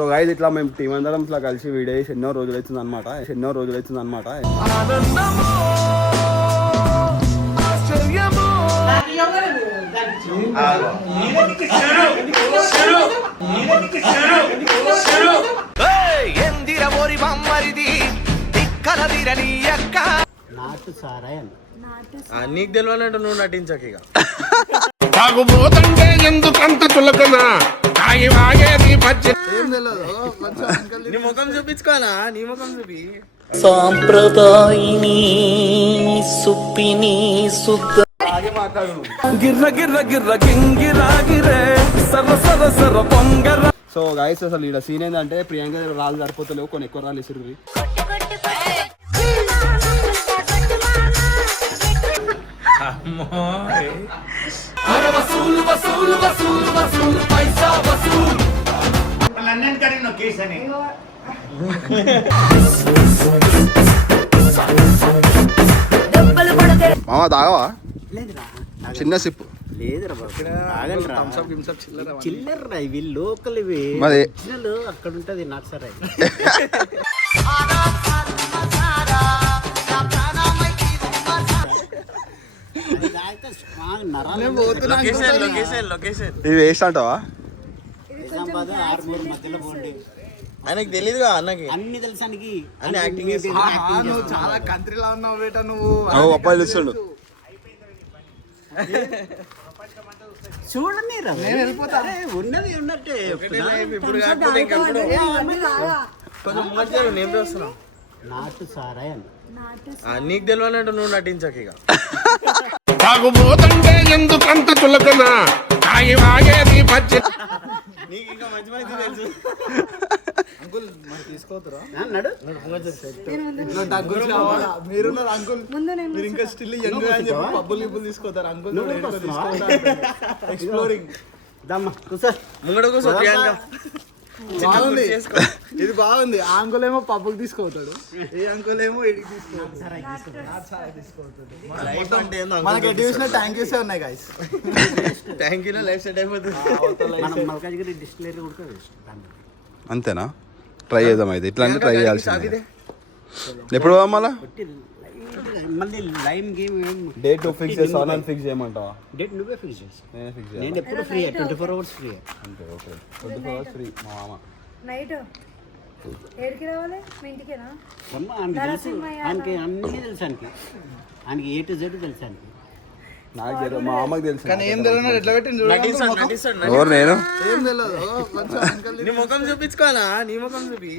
So guys ఇట్లా మేము team అందరం ఇట్లా కలిసి వీడియో చేసి ఎన్నో రోజులు అవుతుంది అనమాట నీకు తెలియనట్టు నువ్వు నటించక ఇక తాగుబోతంటే ఎందుకంత చులకనా నీ ముఖం చూపించుకోనా నీ ముఖం చూపి సాంప్రదాయిని సుప్పిని శుద్ధ గిర్ర గిర్ర గిర్ర గింగిరా గిరే సర్ర సర్ర సర్ర పొంగర. సో గైస్ అసలు ఇక్కడ సీన్ ఏంటంటే ప్రియాంక రాళ్ళు సరిపోతలేవు, కొన్ని ఎక్కువ రాళ్ళు ఇసురు. మామ తాగవా? చిన్న సిప్పు చిల్లర ఇవి లోకల్ ఇవి మరి అక్కడ ఉంటది నాకు సరే. ఇది వేస్ట్ అంటావా? ఆయనకి తెలీదుగా అన్నకి అన్ని తెలుసానికి అన్ని యాక్టింగ్ చాలా కంట్రీలో ఉన్నావు బేట నువ్వు. అబ్బాయిలు ఇస్తుండు. చూడండి నేను వెళ్ళిపోతా ఉన్నది ఉన్నట్టే. ఇప్పుడు కాకపోతే ఇంకెప్పుడు కొంచెం ముంగడు నేను చూస్తున్నావు. నాటు సారాయన్ నీకు తెలియనట్టు నువ్వు నటించక ఇక తాగుబోతంటే ఎందుకంత చులకనా నీకు ఇంకా మంచి మంచి తెలుసు. అంకుల్ మరి తీసుకోవద్దురా మీరున్నారు అంకుల్, మీరు ఇంకా స్టిల్ యంగ్ అని చెప్పి పబ్బులు గిబ్బులు తీసుకోతారు అంకుల్. ఎక్స్ప్లోరింగ్ ముంగడ కూర్చో ప్రియాంక. బాగుంది, ఇది బాగుంది. ఆ అంకుల్ ఏమో పబ్బుకి తీసుకోతాడు, ఈ అంకుల్ ఏమో ఇడికి తీసుకోతాడు. మనకి ఎటు చూసిన థ్యాంక్ యూస్ ఉన్నాయి guys. Thank you life set అయిపోతుంది. అంతేనా? ట్రై చేద్దాం అయితే. ఇట్లా అంటే ట్రై చేయాల్సింది. ఎప్పుడు మళ్ళా మళ్ళీ లైమ్ గేమ్ డేట్ ఫిక్స్ చేస్తావా? నన్ను ఫిక్స్ చేయమంటావా? డేట్ నువ్వే ఫిక్స్ చేస్తా. నేనే ఫిక్స్ నేను ఎప్పుడు ఫ్రీ 24 hours ఫ్రీ అంతే. Okay 24 hours free. మా మామ నైట్ ఏడికి రావాలి? మీ ఇంటికేనా? ఆయనకి అన్నీ తెలుసు. ఆయనకి A to Z తెలుసు. ఆయనకి నాకు తెలియదు, మా అమ్మకి తెలుసు. కానీ ఏం తెలియదు ఎట్లా పెట్టింది ఎవరు నేను? ఏం తెలియదు. నీ ముఖం చూపించుకోనా నీ ముఖం చూపి.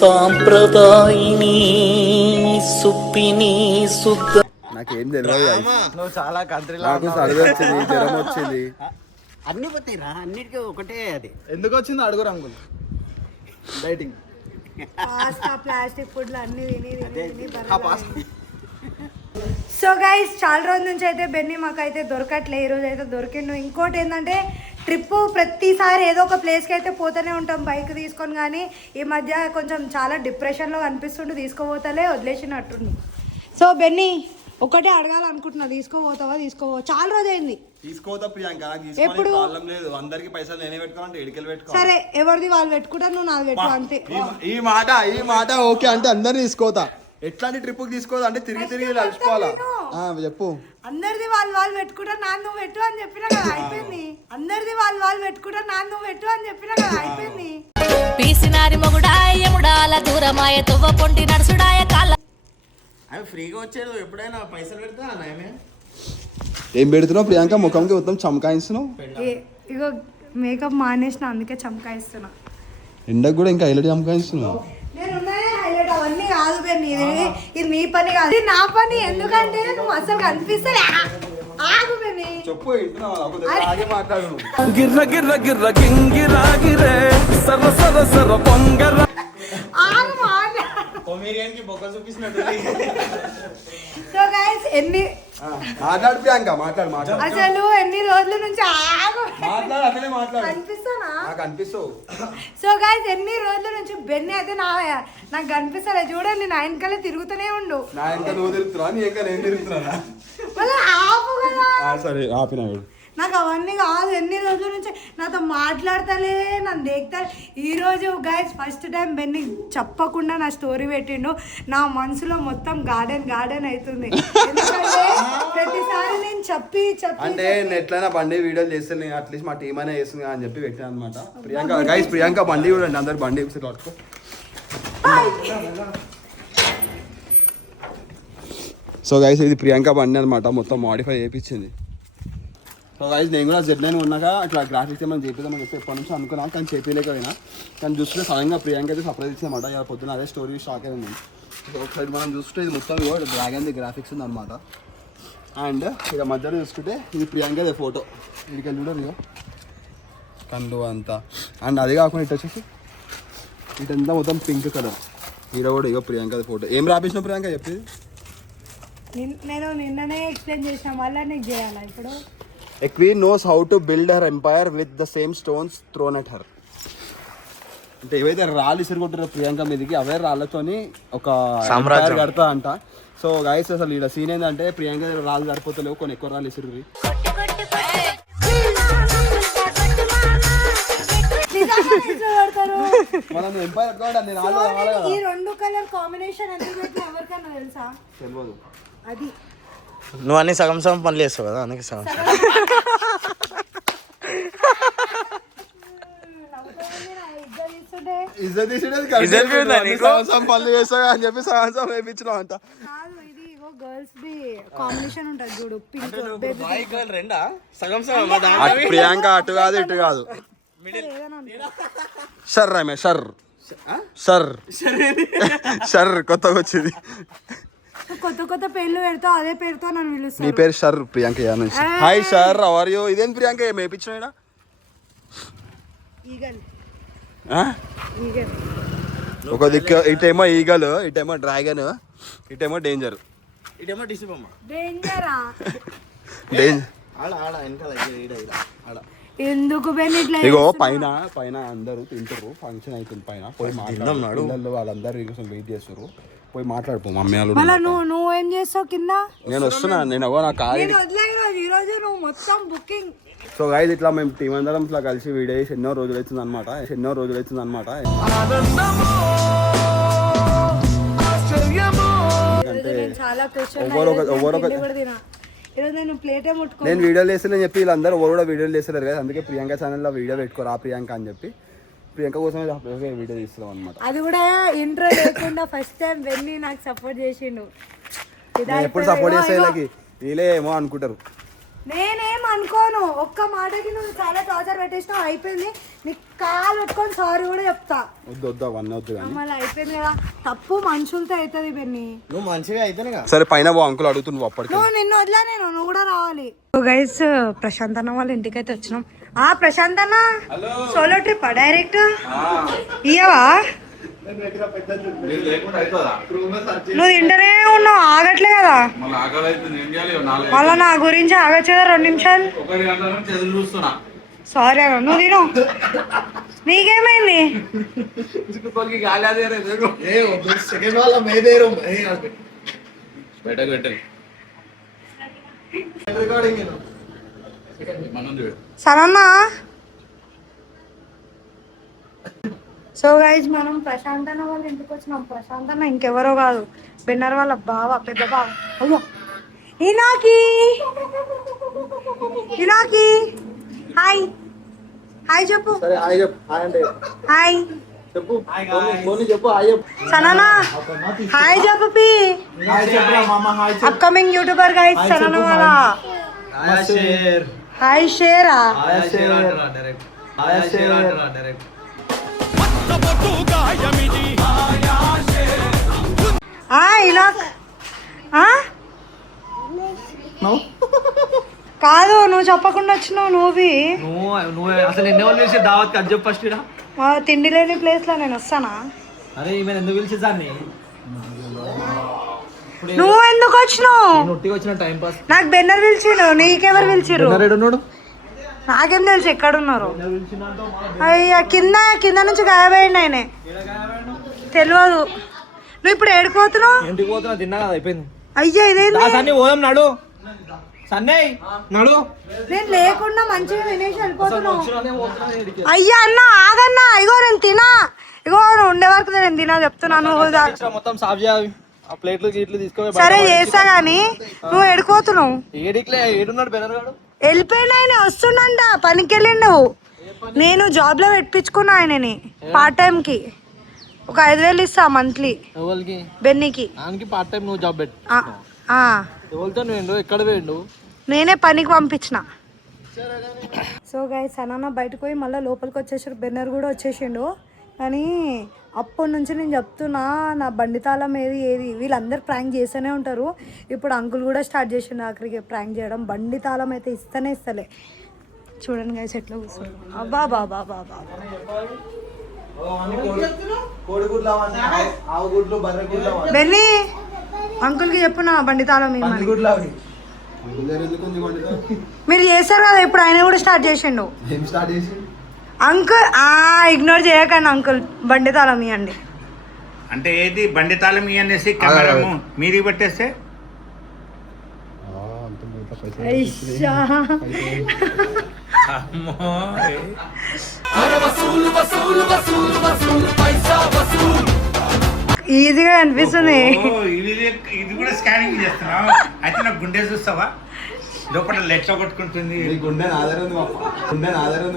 సాంప్రదాయిని సుప్పిని శుద్ధ. నాకేం తెలియదు. నువ్వు చాలా కంట్రీలో నాకు సర్ది వచ్చింది, జ్వరం వచ్చింది. అన్ని పోతాయిరా, అన్నిటికీ ఒకటే అది. ఎందుకు వచ్చింది అడుగురు అంకుల్. డైటింగ్ పాస్తా ప్లాస్టిక్ ఫుడ్లు అన్ని తిని సో గైస్ చాలా రోజుల నుంచి అయితే బెన్నీ మాకు అయితే దొరకట్లే. ఈ రోజు అయితే దొరికిండు. ఇంకోటి ఏంటంటే ట్రిప్ ప్రతిసారి ఏదో ఒక ప్లేస్కి అయితే పోతూనే ఉంటాం బైక్ తీసుకొని. కానీ ఈ మధ్య కొంచెం చాలా డిప్రెషన్లో కనిపిస్తుండు, తీసుకోపోతలే, వదిలేసినట్టుండు. సో బెన్నీ ఒకటే అడగాలనుకుంటున్నా, తీసుకోపోతావా? చాలా రోజు అయింది. తీసుకోతా ప్రియాంక. ఎప్పుడు? లేదు, అందరికి పైసలు నేనే పెట్టుకోవాలంటే ఎడికెళ్ళి పెట్టుకో. సరే ఎవరిది వాళ్ళు పెట్టుకుంటారు, నువ్వు నాది పెట్టు అంతే. ఈ మాట ఓకే అంటే అందరిని తీసుకోతా. ఎట్లాంటి ట్రిప్ తీసుకోదు అంటే తిరిగి అలసిపోవాలా? చెప్పు. అందరిది వాళ్ళు పెట్టుకుంటారు, నాన్న నువ్వు పెట్టు అని చెప్పినా కదా, అయిపోయింది. అందరిది వాళ్ళు పెట్టుకుంటారు, నాన్న నువ్వు పెట్టు అని చెప్పినా కదా, అయిపోయింది. పీసినారి మొగుడాయ ముడాల దూరమాయ తువ్వ పొంటి నడుసుడాయ కాల. అవి ఫ్రీగా వచ్చాడు. ఎప్పుడైనా పైసలు పెడతా నాయమే. ఏం పెడుతున్నావు ప్రియాంక? ముఖంకి మొత్తం చమకాయిస్తున్నావు. ఇగో మేకప్ మానేసిన, అందుకే చమకాయిస్తున్నా. ఎండకు కూడా ఇంకా హైలైట్ చమకాయిస్తున్నావు. హైలైట్ అవన్నీ కాదు బెన్నీ, ఇది నీ పని కాదు, ఇది నా పని. ఎందుకంటే నువ్వు అసలు కనిపిస్తలే. ఆగు బెన్నీ, చెప్పు. మాట్లాడు. గిర్ర గిర్ర గిర్ర గింగిరా గిరే సర్ర సర్ర సర్ర పొంగర. ఆగు సో గైస్ ఎన్ని మాట్లాడు ప్రియాంక, మాట్లాడు. అసలు ఎన్ని రోజుల నుంచి కనిపిస్తావు. సో గైస్ ఎన్ని రోజుల నుంచి బెన్నీ అయితే నాకు కనిపిస్తలే. చూడండి నా వెనకాలే తిరుగుతూనే ఉండు. నా వెనక నువ్వు తిరుగుతున్నా, నీ వెనక నేను తిరుగుతున్నా. ఆపు కదా. సరే ఆపినా. నాకు అవన్నీ కాదు. ఎన్ని రోజుల నుంచి నాతో మాట్లాడతలే, నన్ను దేకుతారు. ఈరోజు గైస్ ఫస్ట్ టైం బెన్ని చెప్పకుండా నా స్టోరీ పెట్టిండు. నా మనసులో మొత్తం గార్డెన్ అవుతుంది. ఎందుకంటే ప్రతిసారి నేను చెప్పి అంటే నేను ఎట్లయినా బండి వీడియోలు చేస్తే నేను అట్లీస్ట్ మా టీం అయినా చేస్తుంది అని చెప్పి పెట్టాను అనమాట. ప్రియాంక గైస్, ప్రియాంక బండి చూడండి, అందరు బండి పట్టుకో. సో గైస్ ఇది ప్రియాంక బండి అనమాట, మొత్తం మాడిఫై చేయించింది. సో గైస్ నేను కూడా Z9 ఉన్నాక అట్లా గ్రాఫిక్స్ ఏమైనా చేపిద్దామని చెప్పి ఎప్పటి నుంచో అనుకున్నాను, కానీ చేపించలేకపోయినా. కానీ చూస్తే సడన్గా ప్రియాంక అయితే సర్ప్రైజ్ ఇచ్చిందన్నమాట. ఇలా పొద్దున అదే స్టోరీ షాక్ అయింది. సో ఒకసారి మనం చూస్తే ఇది మొత్తం డ్రాగన్ది గ్రాఫిక్స్ ఉందన్నమాట. అండ్ ఇక మధ్యలో చూసుకుంటే ఇది ప్రియాంకదే ఫోటో, ఇక్కడికి చూడండి ఇక కళ్ళు అంతా. అండ్ అది కాకుండా ఇటు వచ్చేసి ఇటంతా మొత్తం పింక్ కలర్. హీరో కూడా ఇక ప్రియాంకది ఫోటో. ఏం రాపించిన ప్రియాంక చెప్పేది? నేను నిన్ననే ఎక్స్ప్లెయిన్ చేసిన, మళ్ళీ నీకు చేయాలా ఇప్పుడు? A queen knows how to build her empire with the same stones thrown at her. అంటే ఏవైతే రాళ్ళు ఇసురుకుంటారో ప్రియాంక మీదకి, అవే రాళ్ళతోని ఒక సామ్రాజ్యం కడతా అంట. సో గైస్ అసలు ఇక్కడ సీన్ ఏంటంటే ప్రియాంక రాళ్ళు సరిపోతలేవు, కొన్ని ఎక్కువ రాళ్ళు ఇసురు. మనం ఎంపైర్ ఈ రెండు కలర్ కాంబినేషన్ ఎందుకు పెట్టిన ఎవరికైనా తెలుసా? తెలియదు. అది నువ్వు అన్ని సగం సగం పనులు చేస్తావు కదా, అందుకే సగం పనులు చేస్తా అని చెప్పి సగం వేయించడం అంట. గర్ల్స్ ది కాంబినేషన్ ఉంటది చూడు, పింక్ రెండా సగం సగం. ప్రియాంక అటు కాదు ఇటు కాదు. Sir Ramesh sir sir sir కొత్తగా వచ్చింది. కొత్త పేర్లు పెడతావు, అదే పేరుతో నన్ను నీ పిలుస్తాను. పేరు షర్ ప్రియాంక. హాయ్ షర్, హౌ ఆర్ యు? ఇదేం ప్రియాంక మేపించిన ఒక దిక్కు ఇటేమో ఈగల్, ఇటేమో డ్రాగన్, ఇటేమో డేంజర్. ఇటేమో డిసిబమ్మ డేంజరా? ఆడ ఆడ వెనకాల ఆడ. ఎందుకు ఇట్లా? ఇగో పైన పైన అందరూ తింటారు, ఫంక్షన్ అవుతుంది పైన. పోయి మాట్లాడు, వాళ్ళందరూ కోసం వెయిట్ చేస్తారు. పోయి మాట్లాడుకో మమ్మీ వాళ్ళు. మళ్ళీ నువ్వేం చేస్తావు కింద? నేను వస్తున్నా, నేను నా కార్. ఈరోజు నువ్వు మొత్తం బుకింగ్. సో గైస్ ఇట్లా మేము టీం అందరం ఇట్లా కలిసి వీడియో చేసి ఎన్నో రోజులు అవుతుంది అనమాట. నేను వీడియోలు వేస్తానని చెప్పి వీళ్ళందరూ ఎవరు కూడా వీడియోలు చేస్తారు కదా, అందుకే ప్రియాంక ఛానల్లో వీడియో పెట్టుకోరా ప్రియాంక అని చెప్పి ప్రియాంక కోసమే వీడియో తీస్తున్నాం అనమాట. అది కూడా ఇంట్రో లేకుండా ఫస్ట్ టైం వెళ్ళి నాకు సపోర్ట్ చేసిండు. ఎప్పుడు సపోర్ట్ చేస్తే వీళ్ళకి వీళ్ళే ఏమో అనుకుంటారు. నేనేం అనుకోను, ఒక్క మాటకి నువ్వు చాలా టార్చర్ పెట్టేసినావు, అయిపోయింది. నీకు కాలు పెట్టుకొని సారీ కూడా చెప్తా. వద్దు అవన్నీ వద్దు కానీ మళ్ళీ అయిపోయింది కదా, తప్పు మనుషులతో అవుతుంది బెన్ని. నువ్వు మంచిగా అయితేనే సరే పైన అంకుల్ అడుగుతుంది అప్పటికి. నువ్వు నిన్ను వదిలా, నువ్వు కూడా రావాలి. గైస్ ప్రశాంత్ అన్న వాళ్ళ ఇంటికి అయితే వచ్చినాం. ప్రశాంత్ అన్న సోలో ట్రిప్ డైరెక్ట్ ఇయ్యవా? నువ్వు తింటనే ఉన్నావు, ఆగట్లే కదా. మళ్ళా నా గురించి ఆగచ్చు కదా 2 నిమిషాలు. సారీ అన్న, నువ్వు తిను. నీకేమైంది? సరన్నా. సో గైజ్ మనం ప్రశాంత్ అన్న వాళ్ళ ఇంటికి వచ్చినాం. ప్రశాంత్ అన్న ఇంకెవరో కాదు, బెన్నర్ వాళ్ళ బావ, పెద్ద బావ. అయ్యో ఇనాకి హాయ్ హాయ్ చెప్పు. హాయ్ సననా హాయ్ చెప్పు. పి అప్కమింగ్ యూట్యూబర్ గైజ్ సననా వాళ్ళ. హాయ్ షేరా. ఇలా కాదు, నువ్వు చెప్పకుండా వచ్చినావు. నువ్వు అసలు ఎన్ని వాళ్ళు పిలిచి దావత్ అది చెప్పు ఫస్ట్. తిండి లేని ప్లేస్ లో నేను వస్తానా? అరే ఈమె ఎందుకు పిలిచి దాన్ని? నువ్వు ఎందుకు వచ్చినావు? వచ్చిన టైం పాస్. నాకు బెన్నర్ పిలిచిండు, నీకెవరు పిలిచిరు? నాకేం తెలుసు ఎక్కడున్నారు. అయ్యా కింద నుంచి గాయపోయింది ఆయనే, తెలియదు. నువ్వు ఇప్పుడు ఏడిపోతున్నావు? ఇంటికి పోతున్నా, తిన్నా కదా అయిపోయింది. అయ్యా ఇదేంటి? పోదాం నాడు. సన్నయ్ నడు నేను లేకుండా మంచిగా తినేసి వెళ్ళిపోతున్నావు. అయ్యా అన్న ఆగన్నా, ఇగో నేను తినా, ఇగో నువ్వు ఉండే వరకు నేను తినా చెప్తున్నాను. మొత్తం సాఫ్ చేయాలి. ఆ ప్లేట్లు గీట్లు తీసుకో. సరే చేస్తా గానీ నువ్వు ఎడుకోతున్నావు. ఏడిక్లే ఏడున్నాడు బెనర్ గాడు. వెళ్ళిపోయినా ఆయన వస్తుండంట, పనికి వెళ్ళిండు. నేను జాబ్ లో పెట్టించుకున్నా ఆయనని పార్ట్ టైం కి. ఒక 5,000 ఇస్తా మంత్లీ. ఎవరికి? బెన్నీకి. ఆయనకి పార్ట్ టైం నువ్వు జాబ్ పెట్టు. ఎవరితో వేయండు? ఎక్కడ వేయండు? నేనే పనికి పంపించిన. సో గైస్ సనాన్న బయటకు పోయి మళ్ళీ లోపలికి వచ్చేసారు. బెన్నర్ కూడా వచ్చేసిండు. కానీ అప్పటి నుంచి నేను చెప్తున్నా నా బండి తాళం ఏది వీళ్ళందరూ ప్రాంక్ చేస్తూనే ఉంటారు. ఇప్పుడు అంకుల్ కూడా స్టార్ట్ చేసిండు ఆఖరికి ప్రాంక్ చేయడం. బండి తాళం అయితే ఇస్తలే. చూడండి గైస్ ఎట్లా కూర్చుంటారు. అబ్బా బాబా బాబా కోడిగుడ్లు ఆవు గుడ్లు బర్రె గుడ్లు బెన్నీ అంకుల్కి చెప్పు నా బండి తాళం ఇవ్వమని. గుడ్లు అవి మీరు చేస్తారు కదా, ఇప్పుడు ఆయన కూడా స్టార్ట్ చేసిండు. ఏం స్టార్ట్ చేసి అంకుల్ ఇగ్నోర్ చేయకండి అంకుల్, బండి తాళం ఇవ్వండి. అంటే ఏది బండి తాళం అనేసి కెమెరాము మీది పెట్టేస్తే అయ్యా. ఈజీగా అనిపిస్తుంది. ఇది కూడా స్కానింగ్ చేస్తున్నావు. అయితే నాకు గుండె చూస్తావా లోపల లెట్ల కొట్టుకుంటుంది. గుండె ఆధారం గుండె ఆధారం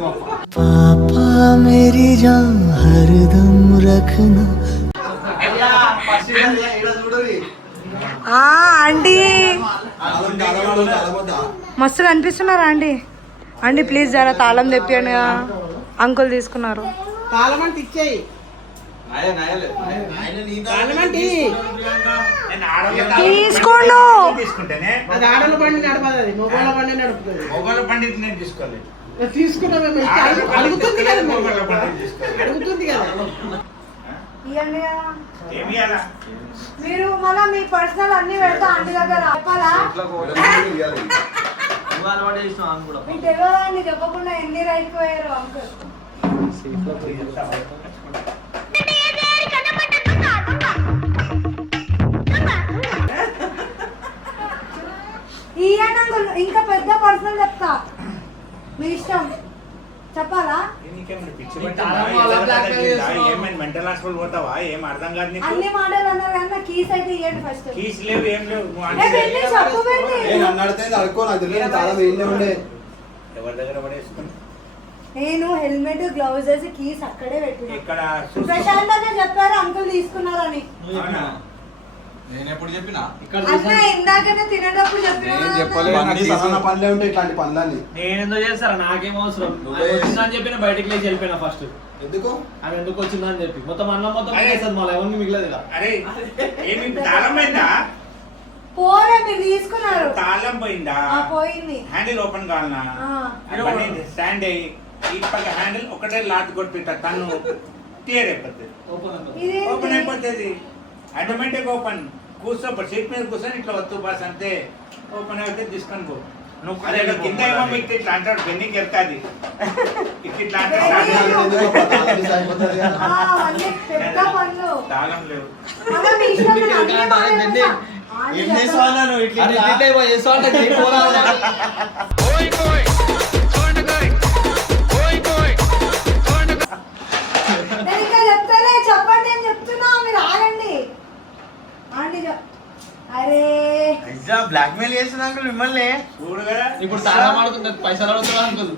ఆంటీ మస్తు కనిపిస్తున్నారా అండి? అండి ప్లీజ్ జరా తాళం తెప్పియండి. అంకుల్ తీసుకున్నారు. తాళం అంటే ఇచ్చేయి. తీసుకోండు. తీసుకుంటేనే అది ఆడల బండి నడపదు, అది మొగోళ్ళ బండి నడుపుతుంది. మొగోళ్ళ బండి నేను తీసుకోలేదు. తీసుకున్నాం అడుగుతుంది కదా, మొగోళ్ళ బండి తీసుకోలేదు. అడుగుతుంది కదా. ఇవ్వండి కదా. ఏమి అలా మీరు మళ్ళీ మీ పర్సనల్ అన్ని పెడతా ఆంటీ దగ్గర చెప్పాలా? మీకు తెలియదండి చెప్పకుండా ఎన్ని రైట్ పోయారు అంకుల్. ఇయ్యండి అంకుల్, ఇంకా పెద్ద పర్సనల్ చెప్తా, మీ ఇష్టం. చెప్పాలా? ఏమైనా మెంటల్ హాస్పిటల్ పోతావా? ఏం అర్థం కాదు నీకు. అన్ని మాటలు అన్నారు కానీ కీస్ అయితే ఇవ్వండి ఫస్ట్. కీస్ లేవు, ఏం లేవు. చెప్పు బెన్నీ. అడుకో నాకు తెలియదు తాళం ఏం ఉండే. ఎవరి దగ్గర పడేసుకుని నేను హెల్మెట్ గ్లౌజ్ వేసి కీస్ అక్కడే పెట్టిన. ఇక్కడ ప్రశాంతంగా చెప్పారు అంకుల్ తీసుకున్నారని. నేను ఎప్పుడు చెప్పినా అన్న ఇందాకనే తినేటప్పుడు చెప్పిన పనులే ఉంటాయి ఇట్లాంటి పనులన్నీ. నేను ఎందుకు చేస్తారా? నాకేం అవసరం? వచ్చిందని చెప్పిన బయటికి లేచి వెళ్ళిపోయినా ఫస్ట్. ఎందుకు ఆమె ఎందుకు వచ్చిందని చెప్పి మొత్తం అన్నం మొత్తం చేస్తుంది. మళ్ళీ ఎవరిని మిగిలేదు ఇలా. అరే ఏమి తాళం పోయిందా? పోలే, మీరు తీసుకున్నారు. తాళం పోయిందా? పోయింది. హ్యాండిల్ ఓపెన్ కావాలనా? స్టాండ్ అయ్యి ఈ పక్క హ్యాండిల్ ఒకటే లాక్ కొట్టిపెట్టా తను క్లియర్ అయిపోతుంది. ఓపెన్ అయిపోతుంది ఆటోమేటిక్ ఓపెన్. కూర్చో సీట్ మీద కూర్చొని ఇట్లా వస్తూ బాస్ అంతే. ఓపెన్ అయితే తీసుకొని పో. నువ్వు అదే కింద ఏమో మీకు ఇట్లా అంటాడు బెన్నికి వెళ్తాది ఇట్లా తాళం లేవు. ఏం చేసాను చెప్తాలే, చెప్పండి నేను చెప్తున్నా, మీరు ఆగండి. ఆంటీ అరే బ్లాక్ మెయిల్ చేసిన అంకుల్ మిమ్మల్ని. చూడు కదా ఇప్పుడు తాళం ఆడుతుంది, పైసలు అడుగుతున్నా అంకుల్.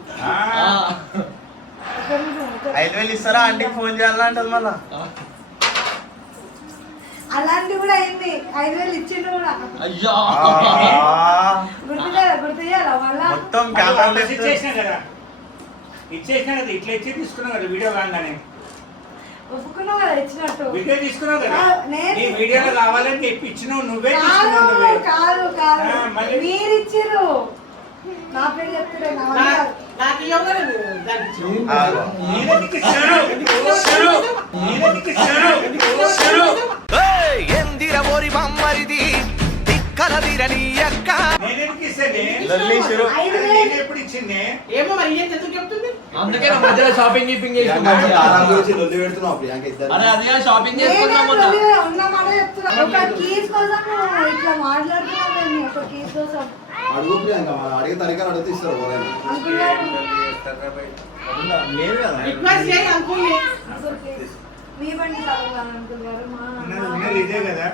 5,000 ఇస్తారా? ఆంటీకి ఫోన్ చేయాలంటది మళ్ళా. అలాంటి కూడా అయింది. 5,000 ఇచ్చిండు కూడా. అయ్యో గుర్తు చేయాలా మళ్ళా? మొత్తం ఇచ్చేసినా కదా ఇట్లా ఇచ్చి తీసుకున్నావు కదా వీడియో కాగానే. ఒప్పుకున్నావు కదా ఇచ్చినట్టు. వీడియో తీసుకున్నావు కదా, నేను నీ వీడియోలో కావాలని చెప్పి ఇచ్చినావు. నువ్వే తీసుకున్నావు. నువ్వే కాదు కాదు మళ్ళీ మీరు ఇచ్చిర్రు. నా పేరు చెప్తురే నా వల్ల కాదు. నాకు ఇవ్వగానే దానికి ఎప్పుడు ఇచ్చింది ఏమో మరి ఎందుకు చెప్తుంది. అందుకే నా మధ్యలో షాపింగ్ గీపింగ్ అరే అదే షాపింగ్ చేసుకున్నాం మొన్న. ఉన్న మాట చెప్తున్నా. ఒక కీస్ కోసం ఇట్లా మాట్లాడుతున్నాం మేము. ఒక కీస్ కోసం అడుగు ప్రియాంక అడిగే తరికాలు అడిగితే ఇస్తారు ఎవరైనా. అంకుల్ గారు లేదు కదా రిక్వెస్ట్ చేయి అంకుల్ని. అంకుల్ ప్లీజ్ మీ బండి కావాలి అంకుల్ గారు మా ఉన్నది ఇదే కదా.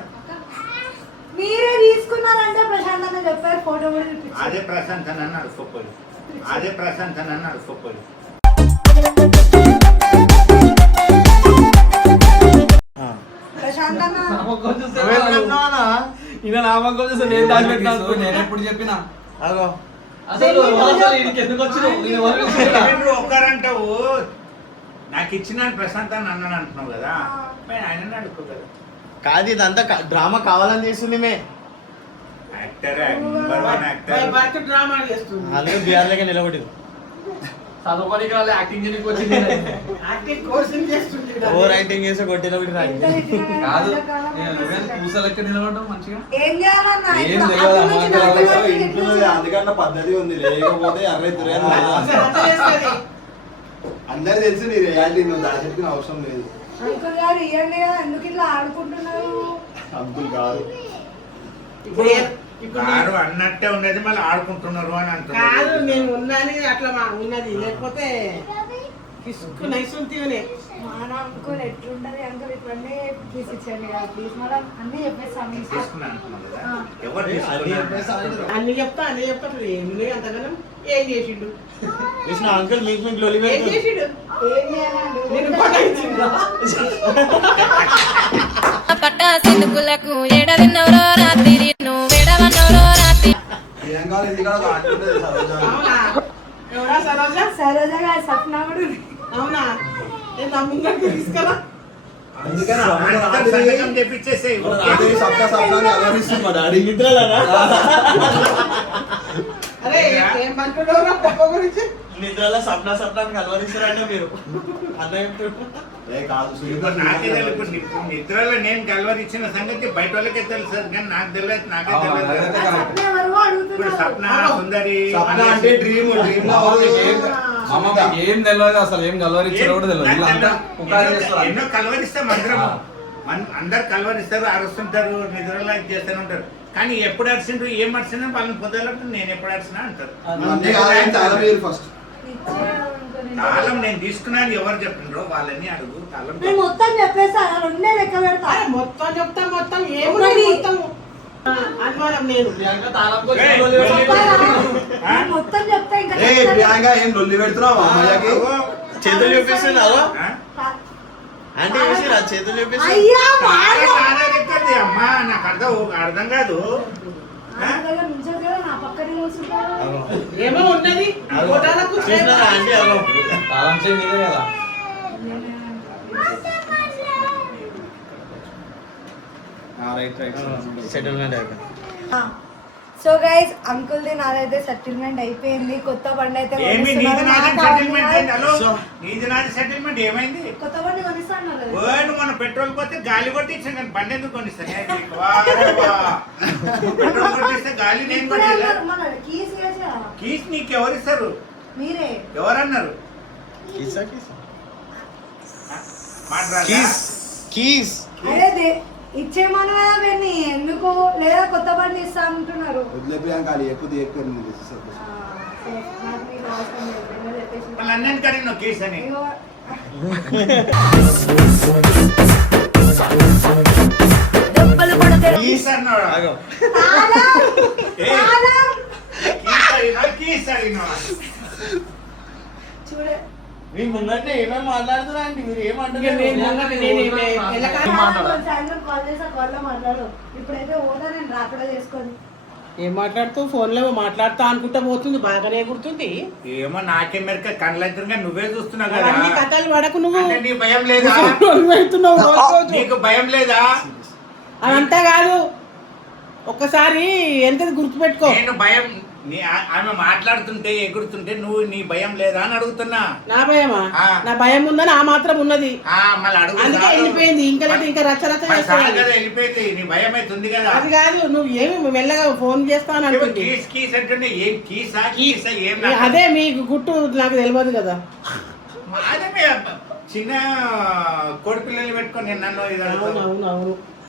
మీరే తీసుకున్నారంటే ప్రశాంత్ అన్న చెప్పారు ఫోటో కూడా చూపించారు. అదే ప్రశాంత్ అని అడుక్కోపోయి, అదే ప్రశాంత్ అని అడుక్కోపోయి. ప్రశాంత్ అన్న ఈయన నామకం చూస్తే నేను దాచిపెట్టాను. నేను ఎప్పుడు చెప్పినా అగో అసలు ఎందుకు నువ్వు ఒక్కరంటావు నాకు ఇచ్చిన ప్రశాంత్ అని అన్నాను అంటున్నావు కదా, ఆయన అడుక్కో కదా. కాదు ఇదంతా డ్రామా కావాలని చేస్తుంది మే actor, number 1 actor. Birth drama చేస్తుంది. అందుకే బీఆర్ లెక్క నిలబడింది. యాక్టింగ్ కోర్సింగ్ చేస్తుంది. ఓవర్ యాక్టింగ్ చేసి కొట్టిన ఎంత తిట్టినా కాదు. ఎంతకాలం నిలబడడం మంచిగా ఏం చేయాలన్న ఏం ఇప్పుడు తెలియదు అక్కడ నుంచి అమ్మ, నాకు ఎవరికి ఇంట్లో ఎట్లా అందుకన్నా పద్ధతి ఉంది, లేకపోతే అర్రే తురే అసలు అంతా చేస్తుంది. అందరు తెలిసి నీ రియాలిటీ నువ్వు దాచిపెట్టుకునే అవసరం లేదు. అంకుల్ గారు ఇవ్వండి కదా ఎందుకు ఇట్లా ఆడుకుంటున్నారు. అంకుల్ గారు ఇప్పుడు ఇప్పుడు కారు అన్నట్టే ఉన్నది, మళ్ళీ ఆడుకుంటున్నారు అని కాదు అంటున్నారు. నేను ఉన్నది అట్లా ఉన్నది, లేకపోతే పిసుకు నైసుంటివనే. మన అంకుల్ ఎట్లుంటది అంకుల్ ఇవన్నీ ప్లీజ్ ఇచ్చండి కదా ప్లీజ్ మనం అన్ని చెప్పేస్తాం మీ ఇష్టం. తీసుకున్నాను అంటున్నావు కదా. ఆ. ఎవరు అది తీసుకున్నారు? అన్ని చెప్తా అట్లా ఏమి అంతగానం ఏం చేసిండు కృష్ణ అంకుల్ మీకు లొలి ఏం చేసిండు ఏం చేయాలండి నేను పటాయించిండు. పట్ట సినుకులకు ఎడవిన్నవరో రాత్రి నువ్వు ఎడవన్నవరో రాత్రి ప్రియాంక వాళ్ళ ఇంటికాడ ఒక ఆంటీ ఉంటుంది, సరోజ. అవునా ఎవరా సరోజ? సరోజ గారి సప్న కూడా ఉంది. అవునా నేను నమ్ముందంటే తీసుకురా. అందుకని అందరూ సంతకం తెప్పించేసేయ్. ఓకే. సప్నాన్ని అలరిస్తుంది మా డాడీ. అరే ఏం అంటున్నావురా పప్ప గురించి? నిద్రలో సప్నాన్ని కలవరిస్తారంటే మీరు అర్థం ఏ కాదు ఇప్పుడు నాకే తెలియదు. ఇప్పుడు నిద్రలో నేను డెలివరీ ఇచ్చిన సంగతి బయట వాళ్ళకే తెలుసు కానీ నాకు తెలియదు, నాకే తెలియదు. ఆ సప్న ఎవరు ఇప్పుడు అడుగుతున్నారు. సప్న, సుందరి సప్న అంటే డ్రీమ్ డ్రీమ్ లో ఏం తెలియదు అసలు, ఏం కలవరించారో కూడా తెలియదు. ఇలా అంతా పుకారు చేస్తారు. ఎన్నో కలవరిస్తాం అందరం, అందరు కలవరిస్తారు, అరుస్తుంటారు, నిద్రలో ఇది చేస్తూనే ఉంటారు. కానీ ఎప్పుడు అరిసిండ్రు ఏం అరిసినా వాళ్ళని పొద్దులకు నేను ఎప్పుడు అరిసినా అంటారు. ఫస్ట్ తాళం నేను తీసుకున్నాను ఎవరు చెప్పిండ్రో వాళ్ళని అడుగు. తాళం నేను మొత్తం చెప్పేస్తా రెండే లెక్క పెడతా. అరే మొత్తం చెప్తా మొత్తం ఏమున్నది మొత్తం అనుమానం నేను నేను మొత్తం చెప్తా ఇంకా ఏ ప్రియాంక ఏం లొల్లి పెడుతున్నావు అమ్మయ్యకి? చేతులు చూపిస్తుంది అదో ఆ? అంటే చూసి చేతులు చూపిస్తుంది. అయ్యా అమ్మా నాకు అర్థం కాదు. నుంచోదు కదా నా పక్కనే కూర్చుంటారు. ఏమో ఉన్నది ఫోటోలకు చూసినారా ఆంటీ అదో తాళం చెయ్యి మీదే కదా. సెటిల్మెంట్ అయిపోయింది. సో గైస్ అంకుల్ ది నాదైతే సెటిల్మెంట్ అయిపోయింది. కొత్త బండి అయితే ఏమి నీది కొనిస్తున్నారు. నాది నాకు సెటిల్మెంట్ అవన్నీ హలో నీది నాది సెటిల్మెంట్ ఏమైంది? కొత్త బండి కొనిస్తాను కదా. ఓన్ మన పెట్రోల్ పోతే గాలి కొట్టించాను కానీ బండి ఎందుకు కొనిస్తాను? పెట్రోల్ కొట్టిస్తే గాలి నేను ఇప్పుడే కొట్టేలా? అన్నారు మన కీస్ వేసా. కీస్ నీకు ఎవరిస్తారు? మీరే ఎవరన్నారు? కీసా కీసా మాట్లాడాలా? కీస్ అదే ఇచ్చేమను కదా బెన్ని ఎందుకు లేదా కొత్త బండి ఇస్తా అంటున్నారు. వదిలే ప్రియాంక అది ఎక్కువ ఎక్కువ నాకు మీకు అవసరం లేదు. బెన్న చెప్పేసి వాళ్ళ అన్నని కడిగిన కేసు అని ఇగో, దెబ్బలు పడతారు కీస్ అన్నాడు. ఆగో తాళం, ఏ, తాళం. కీస్ అడిగినా చూడే మీ ముందంటే ఏమేమి మాట్లాడుతున్నా అండి మీరు ఇక ఏమంటారు? నేను ముంగట నేను సాయంత్రం కాల్ చేసా కాల్లో మాట్లాడు. ఇప్పుడైతే పోతా నేను రాకుండా చేసుకొని. ఏం మాట్లాడుతూ ఫోన్లో మాట్లాడుతా అనుకుంటా పోతుంది బాగానే గుర్తుంది. ఏమో నాకే మెరక కళ్ళెదురుగా నువ్వే చూస్తున్నావు కదా. అన్ని కథలు పడకు నువ్వు. అంటే నీ భయం లేదా? అవుతున్నావు రోజు రోజు. నీకు భయం లేదా? అదంతా కాదు ఒక్కసారి ఎంత గుర్తుపెట్టుకో. నేను భయం ఆమె మాట్లాడుతుంటే ఎగురుతుంటే నువ్వు నీ భయం లేదా అని అడుగుతున్నా. నా భయమా? ఆ. నా భయం ఉందని ఆ మాత్రం ఉన్నది. మళ్ళీ అడుగు అందుకే వెళ్ళిపోయింది. ఇంకా లేదు ఇంకా రచ్చ రచ్చ చేస్తాను. కదా వెళ్ళిపోయింది. నీ భయం అవుతుంది కదా. అది కాదు నువ్వు ఏమి మెల్లగా ఫోన్ చేస్తాను అనుకుంటే కీస్ కీస్ అంటే ఏం కీసా కీసా ఏం నాకు అదే మీకు గుట్టు నాకు తెలియదు కదా. అదే చిన్న కోడి పిల్లల్ని పెట్టుకొని నన్ను ఇది అడుగుతావు. అవును అవును అవును